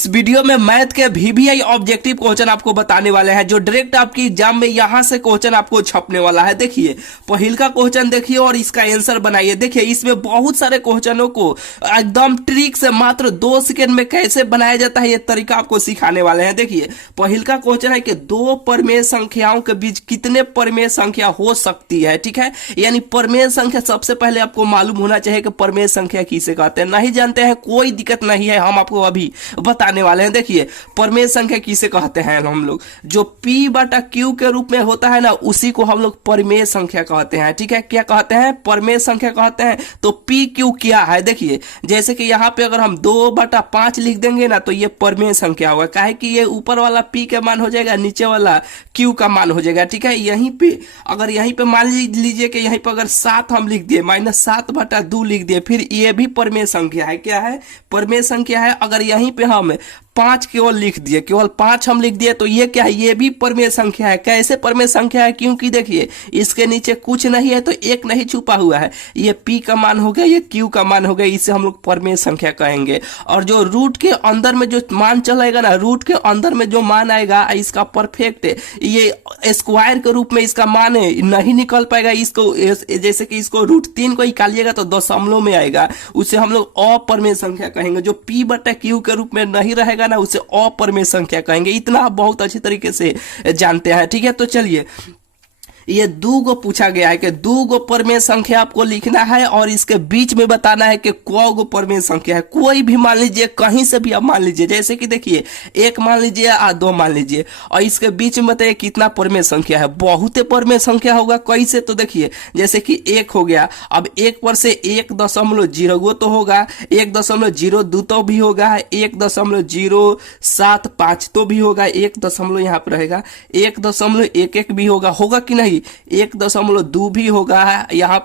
इस वीडियो में मैथ के वीवीआई ऑब्जेक्टिव क्वेश्चन आपको बताने वाले हैं जो डायरेक्ट आपकी एग्जाम में यहां से क्वेश्चन आपको छपने वाला है। देखिए पहिल का क्वेश्चन देखिए और इसका आंसर बनाइए। देखिए इसमें बहुत सारे क्वेश्चनों को एकदम ट्रिक से मात्र 2 सेकंड में कैसे बनाया जाता है ये तरीका आपको सिखाने वाले हैं। देखिए पहिल का क्वेश्चन है कि दो परमेय संख्याओं के बीच कितने परमेय संख्या हो सकती है। ठीक है, यानी परमेय संख्या सबसे पहले आपको मालूम होना चाहिए कि परमेय संख्या किसे कहते हैं। नहीं जानते हैं कोई दिक्कत नहीं है, हम आपको अभी बताने वाले हैं। देखिए परमेय संख्या किसे कहते हैं हम लोग, जो P बटा Q के रूप में होता है ना उसी को हम लोग परमेय संख्या कहते हैं। ठीक है, क्या कहते हैं? परमेय संख्या कहते हैं। तो PQ क्या है? देखिए जैसे कि यहाँ पे अगर हम 2/5 लिख देंगे ना तो ये परमेय संख्या होगा, काहे कि ये ऊपर वाला P का मान हो जाएगा, नीचे वाला Q का मान हो जाएगा। ठीक है, यहीं पे अगर यहीं पे मान लीजिए कि यहीं पे अगर 7 हम लिख दिए, -7/2 लिख दिए, फिर ये भी परमेय संख्या है। क्या है? परमेय संख्या है। अगर यहीं पे हम 5 केवल लिख दिए, केवल 5 हम लिख दिए तो ये क्या है? ये भी परमेय संख्या है। कैसे परमेय संख्या है? क्योंकि देखिए इसके नीचे कुछ नहीं है तो एक नहीं छुपा हुआ है। ये P का मान हो गया, ये Q का मान हो गया, इसे हम लोग परमेय संख्या कहेंगे। और जो रूट के अंदर में जो मान चलेगा ना, रूट के अंदर में जो मान आएगा इसका परफेक्ट ये स्क्वायर के रूप में इसका मान नहीं निकल पाएगा। इसको जैसे कि इसको √3 को निकालिएगा तो दशमलव में आएगा, उसे हम लोग अपरमेय संख्या कहेंगे। जो P बटा Q के रूप में नहीं रहेगा ना उसे अपरमेय संख्या कहेंगे। इतना आप बहुत अच्छी तरीके से जानते हैं। ठीक है, तो चलिए ये 2 गो पूछा गया है कि 2 गो परमेय संख्या आपको लिखना है और इसके बीच में बताना है कि कौ गो परमेय संख्या है। कोई भी मान लीजिए, कहीं से भी आप मान लीजिए, जैसे कि देखिए 1 मान लीजिए या 2 मान लीजिए, और इसके बीच में बताइए कितना परमेय संख्या है। बहुत परमेय संख्या होगा। कैसे? तो देखिए जैसे कि 1 हो गया, अब 1 पर से 1.0 तो होगा, 1.02 तो भी होगा, 1.075 तो भी होगा, 1 दशमलव यहाँ पर रहेगा, 1.11 भी होगा कि नहीं? 1.2 भी होगा, यहाँ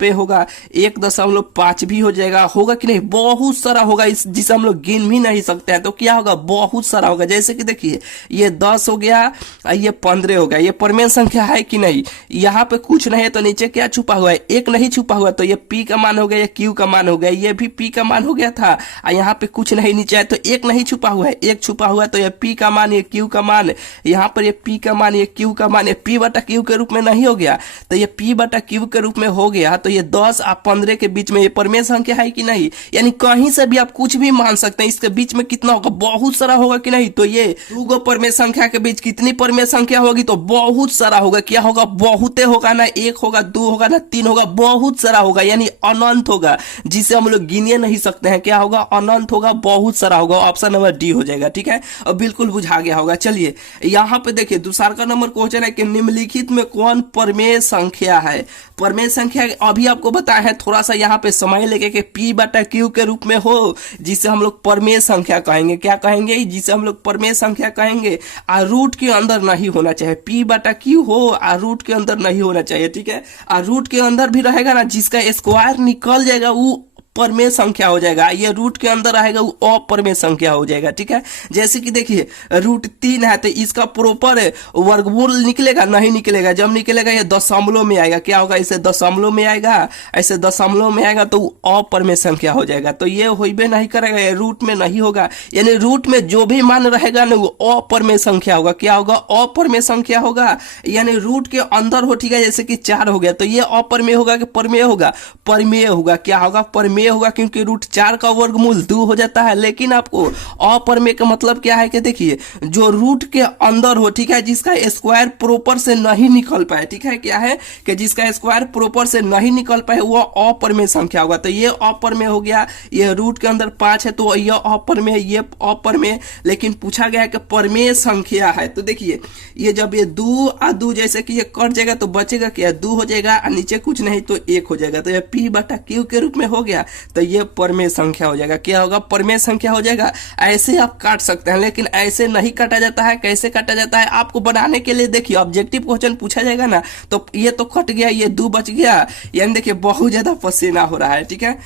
पे होगा 1.5 भी हो जाएगा, होगा कि नहीं? बहुत सारा होगा, इस जिसे हम लोग गिन भी नहीं सकते हैं। तो क्या होगा? बहुत सारा होगा। जैसे कि देखिए ये 10 हो गया, ये 15 हो गया। ये परमेय संख्या है कि नहीं? यहाँ पे कुछ नहीं है तो नीचे क्या छुपा हुआ है? एक नहीं छुपा हुआ, तो ये P का मान हो गया, ये Q का मान हो गया, ये भी P का मान हो गया था। यहाँ पे कुछ नहीं नीचे है तो एक नहीं छुपा हुआ है, एक छुपा हुआ है तो ये P का मान, ये Q का मान, यहाँ पर ये P का मान, ये Q का मान, ये P बटा Q के रूप में नहीं हो गया तो ये P बटा Q के रूप में हो गया। तो ये 10 और 15 के बीच में ये परमेय संख्या है कि नहीं? यानी कहीं से भी आप कुछ भी मान सकते हैं। इसके बीच में कितना होगा? बहुत सारा होगा कि नहीं? तो ये 2 गो परमेय संख्या के बीच कितनी परमेय संख्या होगी? तो बहुत सारा होगा। क्या होगा? बहुते होगा ना, 1 होगा, 2 होगा ना, 3 होगा, बहुत सारा होगा, यानी अनंत होगा, जिसे हम लोग गिने नहीं सकते हैं। क्या होगा? अनंत होगा, बहुत सारा होगा। ऑप्शन नंबर डी हो जाएगा। ठीक है, और बिल्कुल बुझा गया होगा। चलिए यहाँ पे देखिए दूसरा का नंबर क्वेश्चन है कि निम्नलिखित में कौन परमेय संख्या है? परमेय संख्या अभी आपको बताया है, थोड़ा सा यहाँ पे समय लेके कि P बटा Q के रूप में हो, जिसे हम लोग परमेय संख्या कहेंगे। क्या कहेंगे? जिसे हम लोग परमेय संख्या कहेंगे। और रूट के अंदर नहीं होना चाहिए। P बटा Q हो और रूट के अंदर नहीं होना चाहिए। ठीक है, और रूट के अंदर भी रहेगा ना, जिसका स्क्वायर निकल जाएगा वो परमेय संख्या हो जाएगा। ये रूट के अंदर आएगा वो अपरमेय संख्या हो जाएगा। ठीक है, जैसे कि देखिए √3 है तो इसका प्रॉपर वर्गमूल निकलेगा? नहीं निकलेगा। जब निकलेगा ये दशमलव में आएगा। क्या होगा? इसे दशमलव में आएगा, ऐसे दशमलव में आएगा तो अपरमेय संख्या हो जाएगा। तो ये होइबे नहीं करेगा, ये रूट में नहीं होगा। यानी रूट में जो भी मान रहेगा ना वो अपरमेय संख्या होगा। क्या होगा? अपरमेय संख्या होगा। यानी रूट के अंदर हो, ठीक है, जैसे कि 4 हो गया तो ये अपरमेय होगा कि परमेय होगा? परमेय होगा। क्या होगा? परमेय होगा, क्योंकि √4 का वर्गमूल 2 हो जाता है। लेकिन आपको अपरमेय का मतलब क्या है कि देखिए जो रूट के अंदर हो, ठीक है, जिसका स्क्वायर प्रॉपर से नहीं निकल पाए, ठीक है, क्या है कि जिसका स्क्वायर प्रॉपर से नहीं निकल पाए वो अपरमेय संख्या होगा। तो ये अपरमेय हो गया। ये रूट के अंदर 5 है तो ये अपरमेय, ये अपरमेय। लेकिन पूछा गया है कि परमेय संख्या है। तो देखिए ये जब ये 2 और 2 जैसे कि ये कट जाएगा तो बचेगा क्या? 2 हो जाएगा और नीचे कुछ नहीं तो 1 हो जाएगा। तो ये P बटा Q के रूप में हो गया तो ये परमेय संख्या हो जाएगा। क्या होगा? परमेय संख्या हो जाएगा। ऐसे आप काट सकते हैं, लेकिन ऐसे नहीं काटा जाता है। कैसे काटा जाता है आपको बनाने के लिए देखिए ऑब्जेक्टिव क्वेश्चन पूछा जाएगा ना तो ये तो कट गया, ये 2 बच गया, यानी देखिए बहुत ज्यादा पसीना हो रहा है। ठीक है,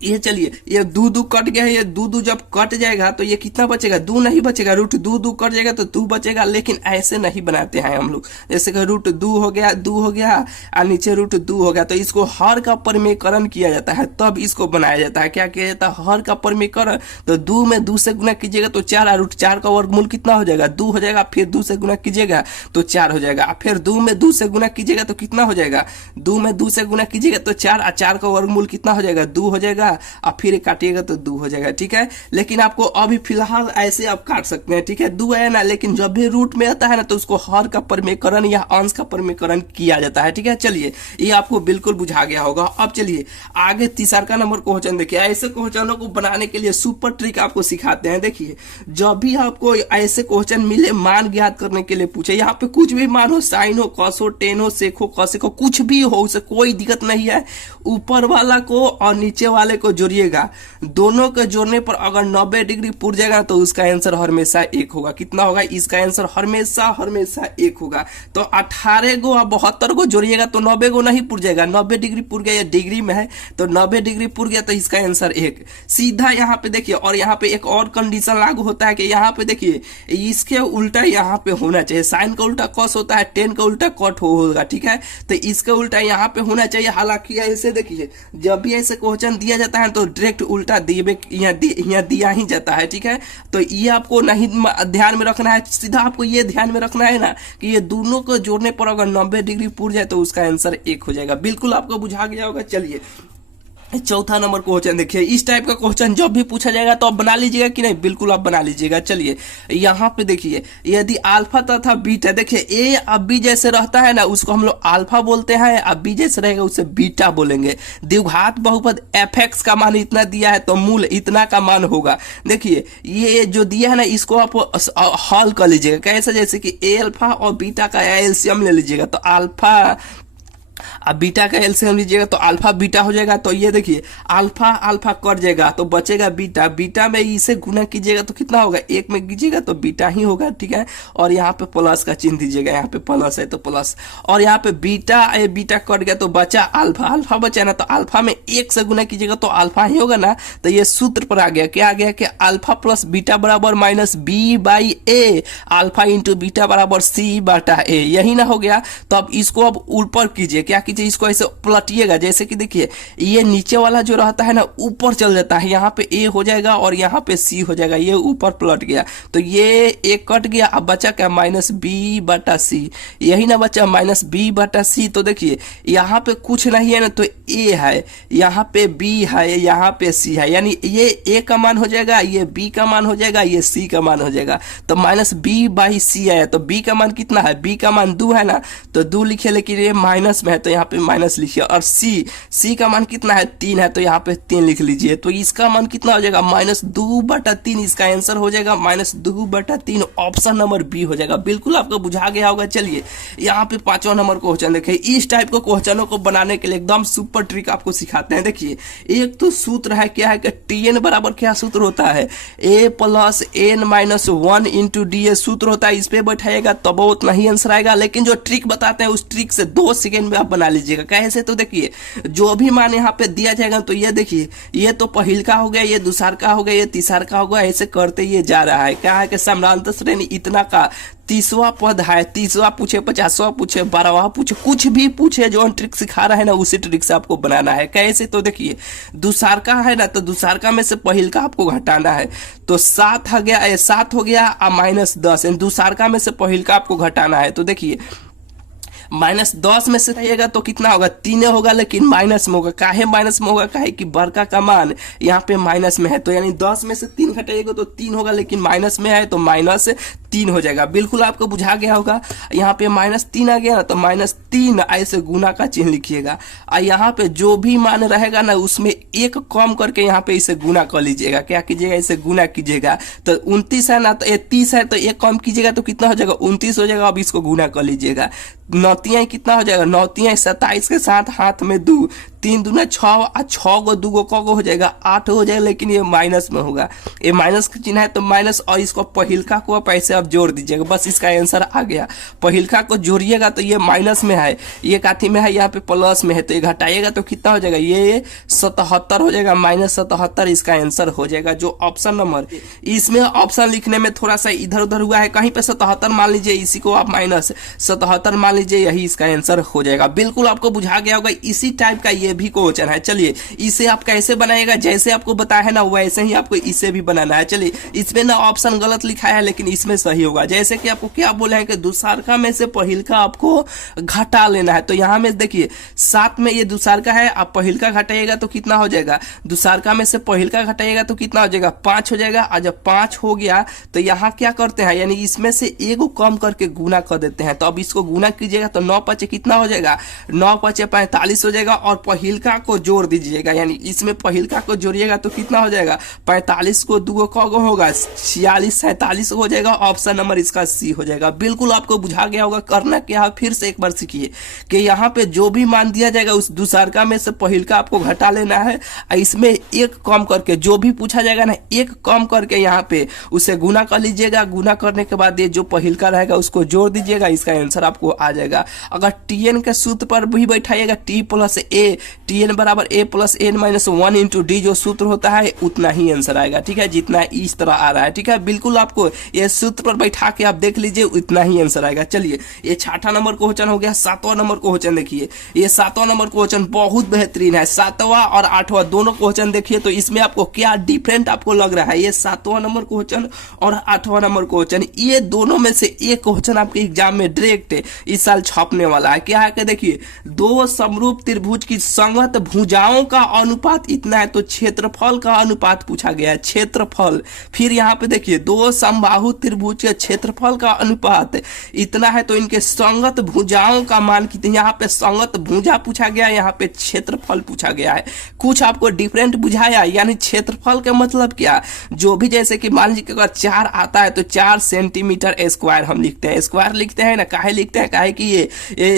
ये चलिए, ये दू दू कट गया है, ये दू दू जब कट जाएगा तो ये कितना बचेगा, दू नहीं बचेगा, रूट दू दू कट जाएगा तो दू बचेगा। लेकिन ऐसे नहीं बनाते हैं हम लोग, जैसे कि रूट दू हो गया, दू हो गया और नीचे रूट दू हो गया, तो इसको हर का परिमेयकरण किया जाता है, तब इसको बनाया जाता है। क्या किया जाता है, हर का परिमेयकरण। तो दू में दू से गुना कीजिएगा तो 4, रूट 4 का वर्गमूल कितना हो जाएगा, दू हो जाएगा। फिर दू से गुना कीजिएगा तो 4 हो जाएगा। फिर दू में दू से गुना कीजिएगा तो कितना हो जाएगा, दू में दू से गुना कीजिएगा तो 4, और 4 का वर्गमूल कितना हो जाएगा, दू हो जाएगा। और फिर काटिएगा तो दू हो जाएगा, ठीक है। लेकिन आपको अभी फिलहाल ऐसे आप काट सकते हैं, ठीक है, दू है ना। लेकिन जब भी रूट में आता है ना तो उसको हर का परिमेयकरण या अंश का परिमेयकरण किया जाता है, ठीक है। चलिए, ये आपको बिल्कुल बुझा गया होगा। अब चलिए आगे तीसरा नंबर क्वेश्चन देखिए। ऐसे क्वेश्चनों को बनाने के लिए सुपर ट्रिक आपको सिखाते हैं। देखिए, जब भी आपको ऐसे क्वेश्चन मिले मान ज्ञात करने के लिए पूछे, यहाँ पे कुछ भी मान हो, साइन हो, कॉस हो, टेन हो, सेक हो, कॉसेक हो, कुछ भी हो, उसे कोई दिक्कत नहीं है। ऊपर वाला को और नीचे वाले को जोड़िएगा, दोनों के जोड़ने पर अगर 90 डिग्री पुर जाएगा तो उसका आंसर हमेशा 1 होगा। कितना होगा, इसका आंसर हमेशा 1 होगा। तो 18 गो और 72 को जोड़िएगा तो 90 गो नहीं पुर जाएगा, 90 डिग्री पुर गया, डिग्री में है तो 90 डिग्री पुर गया तो इसका आंसर 1 सीधा। यहाँ पे देखिए, और यहाँ पे एक और कंडीशन लागू होता है कि यहाँ पे देखिए, इसके उल्टा यहाँ पे होना चाहिए। साइन का उल्टा कॉस होता है, टेन का उल्टा कॉट होगा, ठीक है। तो इसका उल्टा यहाँ पे होना चाहिए। हालांकि ऐसे देखिए, जब भी ऐसे क्वेश्चन दिया जाता है तो डायरेक्ट उल्टा यहाँ दिया ही जाता है, ठीक है। तो ये आपको नहीं ध्यान में रखना है, सीधा आपको ये ध्यान में रखना है ना कि ये दोनों को जोड़ने पर अगर 90 डिग्री पुर जाए तो उसका आंसर 1 हो जाएगा। बिल्कुल आपको बुझा गया होगा। चलिए चौथा नंबर क्वेश्चन देखिए। इस टाइप का क्वेश्चन जब भी पूछा जाएगा तो आप बना लीजिएगा कि नहीं, बिल्कुल आप बना लीजिएगा। चलिए यहाँ पे देखिए, यदि अल्फा तथा बीटा, देखिए ए अब बी जैसे रहता है ना उसको हम लोग अल्फा बोलते हैं, अब बी जैसे रहेगा उसे बीटा बोलेंगे। द्विघात बहुपद fx का मान इतना दिया है तो मूल इतना का मान होगा। देखिए ये जो दिया है ना इसको आप हल कर लीजिएगा। कैसे, जैसे कि ए अल्फा और बीटा का एलसीएम ले लीजिएगा तो अल्फा अब बीटा का एलसीएम लीजिएगा तो अल्फा बीटा हो जाएगा। तो ये देखिए, अल्फा अल्फा कट जाएगा तो बचेगा बीटा, बीटा में इसे गुना कीजिएगा तो कितना होगा, 1 में कीजिएगा तो बीटा ही होगा, ठीक है। और यहाँ पे प्लस का चिन्ह दीजिएगा, यहाँ पे प्लस है तो प्लस, और यहाँ पे बीटा बीटा कट गया तो बचा अल्फा, अल्फा बचा ना तो अल्फा में 1 से गुना कीजिएगा तो अल्फा ही होगा ना। तो ये सूत्र पर आ गया, क्या आ गया कि अल्फा प्लस बीटा बराबर minus b by a, alpha into beta बराबर सी बटा ए, यही ना हो गया। तो अब इसको अब ऊपर कीजिए, क्या कीजिए, इसको ऐसे पलटिएगा। जैसे कि देखिए, ये नीचे वाला जो रहता है ना ऊपर चल जाता है, यहाँ पे ए हो जाएगा और यहाँ पे सी हो जाएगा, ये ऊपर पलट गया तो ये ए कट गया। अब बचा क्या, माइनस बी बटा सी, यही ना बचा माइनस बी बटा सी। तो देखिए यहाँ पे कुछ नहीं है ना तो ए है, यहाँ पे बी है, यहाँ पे सी है, यानी ये ए का मान हो जाएगा, ये बी का मान हो जाएगा, ये सी का मान हो जाएगा। तो माइनस बी बाई सी आया तो बी का मान कितना है, बी का मान 2 है ना तो 2 लिखिए, लेकिन ये माइनस में है तो यहाँ पे माइनस लिखिए। और सी का मान कितना है, 3 है तो यहाँ पे 3 लिख लीजिए। तो इसका मान कितना हो जाएगा, -2/3, इसका आंसर हो जाएगा -2/3, ऑप्शन नंबर बी हो जाएगा। बिल्कुल आपको बुझा गया होगा। चलिए यहाँ पे 5वां नंबर क्वेश्चन देखिए। इस टाइप के क्वेश्चनों को बनाने के लिए एकदम सुपर ट्रिक आपको सिखाते हैं। देखिए एक तो सूत्र है, क्या है कि टीएन बराबर क्या सूत्र होता है, a + n-1 × ds सूत्र होता है। इस पे बैठाइएगा तो बहुत नहीं आंसर आएगा, लेकिन जो ट्रिक बताते हैं उस ट्रिक से 2 सेकंड में आप बना लीजिएगा। कैसे, तो देखिए जो भी मान यहाँ पे दिया जाएगा तो ये देखिए, ये तो पहिल का हो गया, ये दूसर का हो गया, ये तीसर का हो गया, ऐसे करते ये जा रहा है। क्या है कि समानांतर श्रेणी इतना का 30वां पद है, 30वां पूछे, 50वां पूछे, 12वां पूछे, कुछ भी पूछे, जो ट्रिक सिखा रहा है ना उसी ट्रिक से आपको बनाना है। कैसे, तो देखिए दूसरका है ना तो दूसरका में से पहिल का आपको घटाना है। तो 7 हो गया, 7 हो गया -10, दूसरका में से पहिल का आपको घटाना है। तो देखिए -10 में से जाइएगा तो कितना होगा, 3 होगा, लेकिन माइनस में होगा। काहे माइनस में होगा, काहे कि बड़का का मान यहाँ पे माइनस में है, तो यानी 10 में से 3 घटाइएगा तो 3 होगा, लेकिन माइनस में है तो -3 हो जाएगा। बिल्कुल आपको बुझा गया होगा। यहाँ पे -3 आ गया ना तो -3 ऐसे गुना का चिन्ह लिखिएगा, और यहाँ पे जो भी मान रहेगा ना उसमें 1 कम करके यहाँ पे इसे गुना कर लीजिएगा। क्या कीजिएगा, इसे गुना कीजिएगा। तो 29 है ना तो 30 है तो 1 कम कीजिएगा तो कितना हो जाएगा, 29 हो जाएगा। अब इसको गुना कर लीजिएगा। 9 कितना हो जाएगा, 9 27 के साथ हाथ में 2, 3 दूना 6 और 6 को 2 को हो जाएगा 8 हो जाएगा, लेकिन ये माइनस में होगा, ये माइनस का चिन्ह है तो माइनस, और इसको पहिलका को आप ऐसे आप जोड़ दीजिएगा, बस इसका आंसर आ गया। पहिलका को जोड़िएगा तो ये माइनस में है, ये काथी में है, यहाँ पे प्लस में है, तो ये घटाइएगा तो कितना हो जाएगा, ये 77 हो जाएगा, -77 इसका आंसर हो जाएगा। जो ऑप्शन नंबर, इसमें ऑप्शन लिखने में थोड़ा सा इधर उधर हुआ है, कहीं पे 77 मान लीजिए, इसी को आप -77 मान लीजिए, यही इसका आंसर हो जाएगा। बिल्कुल आपको बुझा गया होगा। इसी टाइप का ये भी क्वेश्चन है। चलिए इसे आप कैसे बनाएगा, जैसे आपको बताया है ना वैसे ही आपको इसे भी बनाना है। चलिए इसमें ना ऑप्शन गलत लिखा है, लेकिन इसमें सही होगा। जैसे कि आपको क्या बोले हैं कि दुसारका में से पहिलका आपको घटा लेना है, तो यहाँ में देखिए 7 में ये दुसारका है, आप पहिलका घटाइएगा तो कितना हो जाएगा, दुसारका में से पहिलका घटाइएगा तो कितना हो जाएगा, 5 हो जाएगा। और जब 5 हो गया तो यहाँ क्या करते हैं, यानी इसमें से एगो कम करके गुना कर देते हैं। तो अब इसको गुना कीजिएगा तो 9 5 कितना हो जाएगा, 9 5 45 हो जाएगा, और पहिलका को जोड़ दीजिएगा, यानी इसमें पहिलका को जोड़िएगा तो कितना हो जाएगा, 45 को 2 को होगा 46 47 हो जाएगा। ऑप्शन नंबर इसका सी हो जाएगा। बिल्कुल आपको बुझा गया होगा। करना क्या है, फिर से एक बार सीखिए कि यहाँ पे जो भी मान दिया जाएगा उस दुसारका में से पहिलका आपको घटा लेना है, इसमें एक कम करके जो भी पूछा जाएगा ना, एक कम करके यहाँ पे उसे गुना कर लीजिएगा। गुना करने के बाद ये जो पहिलका रहेगा उसको जोड़ दीजिएगा, इसका आंसर आपको आ जाएगा। अगर टीएन के सूत्र पर भी बैठाइएगा, टी प्लस ए, टीएन बराबर A plus N minus 1 into D जो सूत्र होता है उतना ही आंसर आएगा। ठीक है, जितना इस तरह आ रहा है। ठीक है, बिल्कुल आपको ये सूत्र पर बैठा के आप देख लीजिए, उतना ही आंसर आएगा। चलिए ये 6वां नंबर क्वेश्चन हो गया। 7वां नंबर क्वेश्चन देखिए, ये 7वां नंबर क्वेश्चन बहुत बेहतरीन है। 7वां और 8वां दोनों क्वेश्चन देखिए तो इसमें आपको क्या डिफरेंट आपको लग रहा है। ये 7वां नंबर क्वेश्चन और 8वां नंबर क्वेश्चन, ये दोनों में से एक क्वेश्चन आपके एग्जाम में डायरेक्ट इस साल छपने वाला है। क्या है कि देखिए, दो समरूप त्रिभुज की संगत भुजाओं का अनुपात इतना है, तो क्षेत्रफल का अनुपात पूछा गया है, क्षेत्रफल। फिर यहाँ पे देखिए, दो समबाहु त्रिभुज के क्षेत्रफल का अनुपात इतना है, तो इनके संगत भुजाओं का मान कितना, यहाँ पे संगत भुजा पूछा गया है, यहाँ पे क्षेत्रफल पूछा गया है। कुछ आपको डिफरेंट बुझाया, यानी क्षेत्रफल का मतलब क्या, जो भी जैसे कि मान लीजिए अगर 4 आता है तो 4 सेंटीमीटर स्क्वायर हम लिखते हैं, स्क्वायर लिखते हैं ना, काहे लिखते हैं, काहे कि ये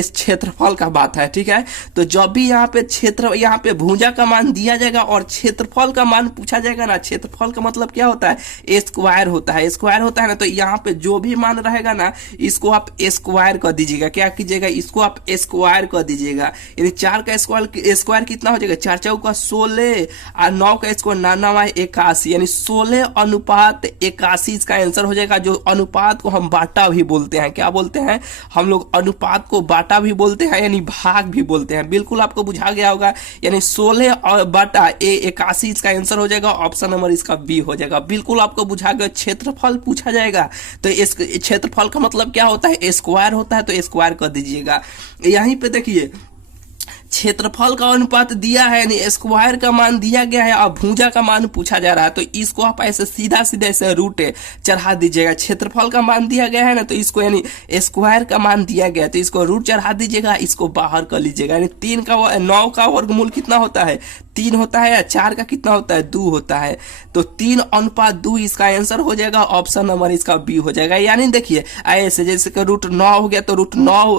क्षेत्रफल का बात है। ठीक है, तो जब भी यहाँ पे क्षेत्र, यहाँ पे भुजा का मान दिया जाएगा और क्षेत्रफल का मान पूछा जाएगा ना, क्षेत्रफल का मतलब क्या होता है, स्क्वायर होता है, स्क्वायर होता है ना, तो यहाँ पे जो भी मान रहेगा ना, इसको आप स्क्वायर कर दीजिएगा। क्या कीजिएगा, इसको आप स्क्वायर कर दीजिएगा, यानी 4 का स्क्वायर कितना हो जाएगा, 4 चौका 16, और 9 का स्क्वायर 9 81, यानी 16 अनुपात 81 इसका आंसर हो जाएगा। जो अनुपात को हम बाटा भी बोलते हैं, क्या बोलते हैं हम लोग, अनुपात को बाटा भी बोलते हैं, यानी भाग भी बोलते हैं। बिल्कुल आपको बुझा गया होगा, यानी 16 और बाटा 81 इसका आंसर हो जाएगा। ऑप्शन नंबर इसका बी हो जाएगा। बिल्कुल आपको बुझा गया। क्षेत्रफल पूछा जाएगा तो इस क्षेत्रफल का मतलब क्या होता है, स्क्वायर होता है, तो स्क्वायर कर दीजिएगा। यहीं पे देखिए, क्षेत्रफल का अनुपात दिया है, यानी स्क्वायर का मान दिया गया है और भुजा का मान पूछा जा रहा है, तो इसको आप ऐसे सीधा सीधा ऐसे रूट चढ़ा दीजिएगा। क्षेत्रफल का मान दिया गया है ना, तो इसको यानी स्क्वायर का मान दिया गया है, तो इसको रूट चढ़ा दीजिएगा, इसको बाहर कर लीजिएगा। यानी 9 का वर्गमूल कितना होता है, 3 होता है, या 4 का कितना होता है, 2 होता है, तो 3:2 इसका आंसर हो जाएगा। ऑप्शन नंबर इसका बी हो जाएगा। यानी देखिए ऐसे, जैसे कि √9 हो गया तो √9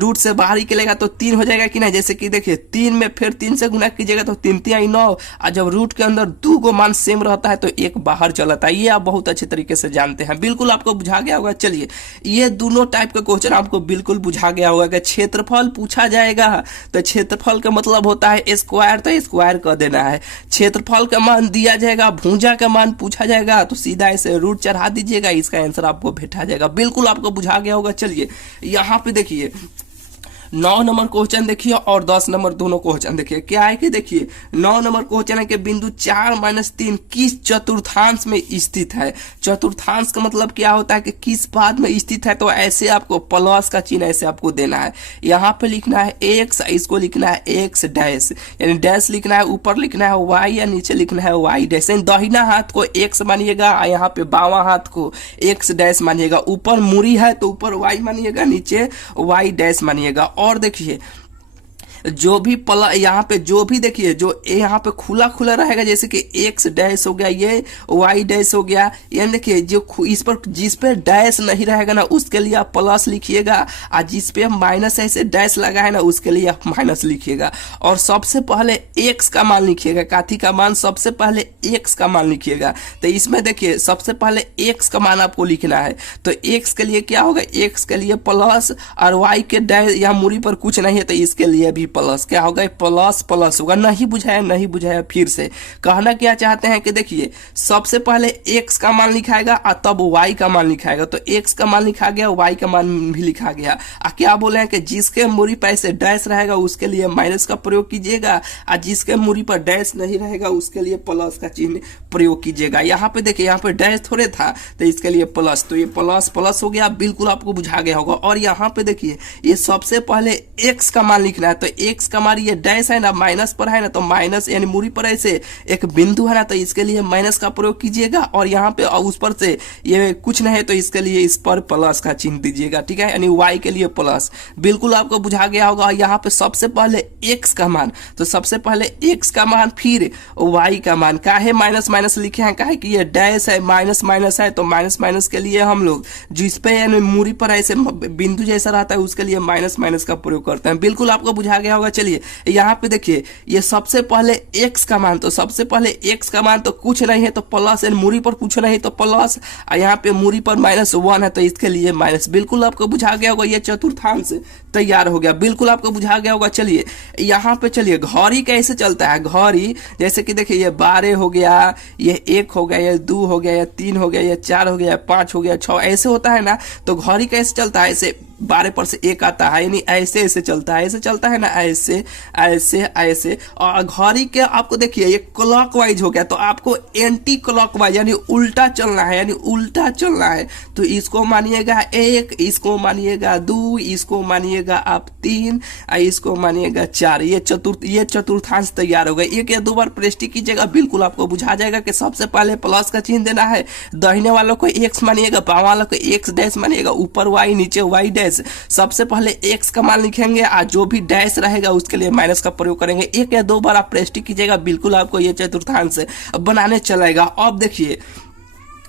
रूट से बाहर निकलेगा तो 3 हो जाएगा कि नहीं। जैसे कि देखिए 3 में फिर 3 से गुना कीजिएगा तो 3 3 9, और जब रूट के अंदर 2 को मान सेम रहता है तो एक बाहर चलता है। ये आप बहुत अच्छे तरीके से जानते हैं। बिल्कुल आपको बुझा गया होगा। चलिए ये दोनों टाइप का क्वेश्चन आपको बिल्कुल बुझा गया होगा कि क्षेत्रफल पूछा जाएगा तो क्षेत्रफल का मतलब होता है स्क्वायर, तो स्क्वायर कर देना है। क्षेत्रफल का मान दिया जाएगा, भुजा का मान पूछा जाएगा, तो सीधा ऐसे रूट चढ़ा दीजिएगा, इसका आंसर आपको भेटा जाएगा। बिल्कुल आपको बुझा गया होगा। चलिए यहाँ पे देखिए 9 नंबर क्वेश्चन देखिए और 10 नंबर दोनों क्वेश्चन देखिए। क्या है कि देखिए 9 नंबर क्वेश्चन है कि बिंदु 4-3 किस चतुर्थांश में स्थित है। चतुर्थांश का मतलब क्या होता है कि किस पाद में स्थित है, तो ऐसे आपको प्लस का चिन्ह ऐसे आपको देना है। यहाँ पे लिखना है x, इसको लिखना है x डैश, यानी डैश लिखना है, ऊपर लिखना है y या नीचे लिखना है y डैश। दाहिना हाथ को x मानिएगा, यहाँ पे बावा हाथ को x डैश मानिएगा। ऊपर मुड़ी है तो ऊपर y मानिएगा, नीचे y डैश मानिएगा। और देखिए जो भी यहाँ पे जो भी देखिए जो यहाँ पे खुला खुला रहेगा, जैसे कि एक्स डैश हो गया, ये वाई डैश हो गया, यानी देखिए जो इस पर जिस पे डैश नहीं रहेगा ना उसके लिए आप प्लस लिखिएगा, और जिस पे माइनस ऐसे डैश लगा है ना उसके लिए आप माइनस लिखिएगा। और सबसे पहले एक्स का मान लिखिएगा, काथी का मान, सबसे पहले एक्स का मान लिखिएगा। तो इसमें देखिए सबसे पहले एक्स का मान आपको लिखना है, तो एक्स के लिए क्या होगा, एक्स के लिए प्लस, और वाई के डैश यहाँ मूरी पर कुछ नहीं है तो इसके लिए भी प्लस, क्या होगा, प्लस प्लस होगा। नहीं बुझाया, नहीं बुझाया, फिर से कहना क्या चाहते हैं कि देखिए सबसे पहले एक्स का मान लिखाएगा और तब वाई का मान लिखाएगा, तो एक्स का मान लिखा गया, वाई का मान भी लिखा गया। क्या बोले हैं कि जिसके मूरी पर ऐसे डैश रहेगा उसके लिए माइनस का प्रयोग कीजिएगा, और जिसके मूरी पर डैश नहीं रहेगा उसके लिए प्लस का चिन्ह प्रयोग कीजिएगा। यहाँ पे देखिए यहाँ पे डैश थोड़े था तो इसके लिए प्लस, तो ये प्लस प्लस हो गया, बिल्कुल आपको बुझा गया होगा। और यहाँ पे देखिए ये सबसे पहले एक्स का मान लिखना है, तो एक्स का मान ये डैश है ना, माइनस पर है ना, तो माइनस यानी मूरी पर ऐसे एक बिंदु है ना, तो इसके लिए माइनस का प्रयोग कीजिएगा। और यहाँ पे उस पर से ये कुछ नहीं है तो इसके लिए इस पर प्लस का चिन्ह दीजिएगा, ठीक है, यानी वाई के लिए प्लस, बिल्कुल आपको बुझा गया होगा। यहाँ पे सबसे पहले एक्स का मान, तो सबसे पहले एक्स का मान फिर वाई का मान, काहे माइनस माइनस लिखे हैं, काहे कि ये डैश है, माइनस माइनस है, तो माइनस माइनस के लिए हम लोग जिस पे यानी मूरी पर ऐसे बिंदु जैसा रहता है उसके लिए माइनस माइनस का प्रयोग करते हैं, बिल्कुल आपको बुझा गया होगा। चलिए यहाँ पे देखिए ये सबसे पहले एक्स का मान, तो सबसे पहले एक्स का मान तो कुछ नहीं है तो प्लस, यानी मूरी पर कुछ नहीं तो प्लस, और यहाँ पे मूरी पर -1 है तो इसके लिए माइनस, बिल्कुल आपको बुझा गया होगा। ये चतुर्थांश तैयार हो गया, बिल्कुल आपको बुझा गया होगा। चलिए यहाँ पे चलिए घड़ी कैसे चलता है, घड़ी जैसे कि देखिए ये 12 हो गया, ये 1 हो गया, ये 2 हो गया, ये 3 हो गया, ये 4 हो गया, 5 हो गया, 6 ऐसे होता है ना। तो घड़ी कैसे चलता है, ऐसे 12 पर से 1 आता है, यानी ऐसे ऐसे चलता है, ऐसे चलता है ना, ऐसे ऐसे ऐसे। और घड़ी के आपको देखिए ये क्लॉकवाइज हो गया, तो आपको एंटी क्लॉकवाइज यानी उल्टा चलना है, यानी उल्टा चलना है। तो इसको मानिएगा 1, इसको मानिएगा 2, इसको मानिएगा आप 3, इसको मानिएगा 4। ये चतुर्थांश तैयार हो गए। 1 या 2 बार प्रेस्टी कीजिएगा, बिल्कुल आपको बुझा जाएगा कि सबसे पहले प्लस का चिन्ह देना है, दाहिने वालों को एक्स मानिएगा, बाएं वालों को एक्स डैश मानिएगा, ऊपर वाई नीचे वाई डैश। सबसे पहले एक्स का मान लिखेंगे और जो भी डैश रहेगा उसके लिए माइनस का प्रयोग करेंगे। 1 या 2 बार आप प्रेस्टी कीजिएगा, बिल्कुल आपको ये चतुर्थांश बनाने चलेगा। अब देखिए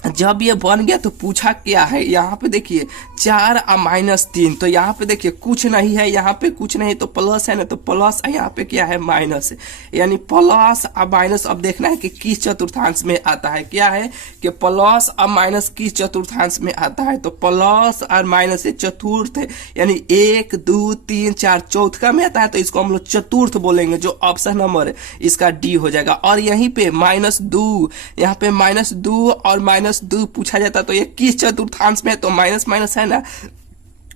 जब ये बन गया तो पूछा क्या है, यहाँ पे देखिए 4 और -3, तो यहाँ पे देखिए कुछ नहीं है, यहाँ पे कुछ नहीं तो प्लस है ना, तो प्लस, यहाँ पे क्या है माइनस, यानी प्लस और माइनस। अब देखना है कि किस चतुर्थांश में आता है, क्या है कि प्लस और माइनस किस चतुर्थांश में आता है, तो प्लस और माइनस चतुर्थ, यानी 1 2 3 4 चौथा में आता है, तो इसको हम लोग चतुर्थ बोलेंगे, जो ऑप्शन नंबर इसका डी हो जाएगा। और यहीं पे -2, यहाँ पे -2 और -2 पूछा जाता तो ये किस चतुर्थांश में है, तो माइनस माइनस है ना,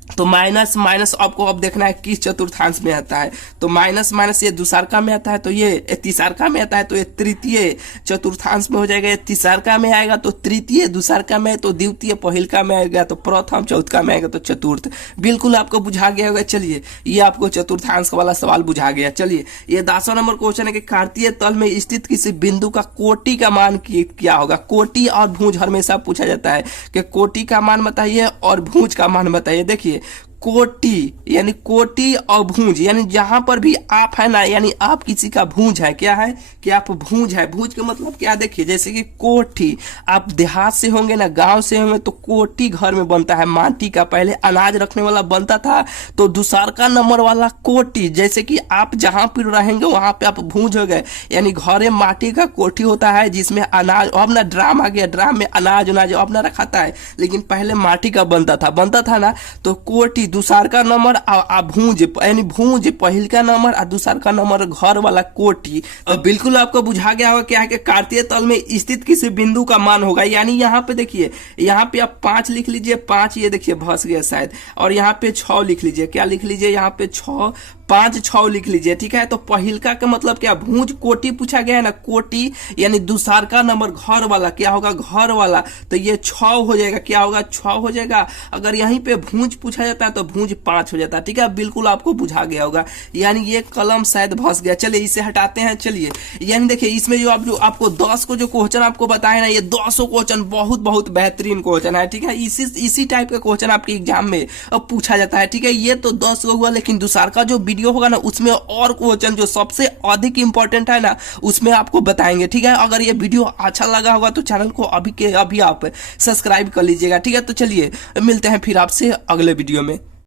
तो माइनस माइनस आपको अब देखना है किस चतुर्थांश में आता है, तो माइनस माइनस ये दूसरका में आता है, तो ये तीसरका में आता है, तो ये तृतीय चतुर्थांश में हो जाएगा। ये तीसरका में आएगा तो तृतीय, दूसरका में तो द्वितीय, पहिलका में आएगा तो प्रथम, चौथा में आएगा तो चतुर्थ, बिल्कुल आपको बुझा गया होगा। चलिए ये आपको चतुर्थांश वाला सवाल बुझा गया। चलिए ये 10वां नंबर क्वेश्चन है कि कार्तीय तल में स्थित किसी बिंदु का कोटि का मान क्या होगा। कोटि और भुज हमेशा पूछा जाता है कि कोटि का मान बताइए और भुज का मान बताइए। देखिए कोटि यानी कोटि और भुज, यानी जहां पर भी आप है ना, यानी आप किसी का भुज है, क्या है कि आप भुज है। भुज का मतलब क्या, देखिए जैसे कि कोठी, आप देहात से होंगे ना, गांव से होंगे तो कोटी घर में बनता है माटी का, पहले अनाज रखने वाला बनता था, तो दूसरका नंबर वाला कोटी, जैसे कि आप जहां पर रहेंगे वहां पे आप भुज हो गए, यानी घरे माटी का कोठी होता है जिसमें अनाज, अब ना ड्राम आ गया, ड्राम में अनाज अनाज अब ना रखाता है, लेकिन पहले माटी का बनता था ना, तो कोटी दूसरका नंबर आ भूंज, यानी भूंज पहिलका नंबर और दूसरका नंबर घर वाला कोटी। बिल्कुल आपको बुझा गया होगा क्या है कि कार्तीय तल में स्थित किसी बिंदु का मान होगा। यानी यहाँ पे देखिए, यहाँ पे आप 5 लिख लीजिए, 5 ये देखिए भस गया शायद, और यहाँ पे 6 लिख लीजिए, क्या लिख लीजिए यहाँ पे 6, 5 6 लिख लीजिए, ठीक है। तो पहिलका का मतलब क्या, भूंज कोटी पूछा गया है ना, कोटी यानी दूसरका नंबर घर वाला, क्या होगा घर वाला, तो ये 6 हो जाएगा, क्या होगा 6 हो जाएगा। अगर यहीं पे भूंज पूछा जाता है तो भूंज 5 हो जाता है, ठीक है, बिल्कुल आपको बुझा गया होगा। यानी ये कलम शायद भस गया, चलिए इसे हटाते हैं। चलिए यानी देखिए इसमें जो आपको 10 को जो क्वेश्चन आपको बताए ना, ये 10 क्वेश्चन बहुत बेहतरीन क्वेश्चन है, ठीक है। इसी टाइप का क्वेश्चन आपके एग्जाम में अब पूछा जाता है, ठीक है। ये तो 10 हुआ, लेकिन दूसरका जो वीडियो होगा ना उसमें और क्वेश्चन जो सबसे अधिक इंपॉर्टेंट है ना उसमें आपको बताएंगे, ठीक है। अगर ये वीडियो अच्छा लगा होगा तो चैनल को अभी के अभी आप सब्सक्राइब कर लीजिएगा, ठीक है। तो चलिए मिलते हैं फिर आपसे अगले वीडियो में।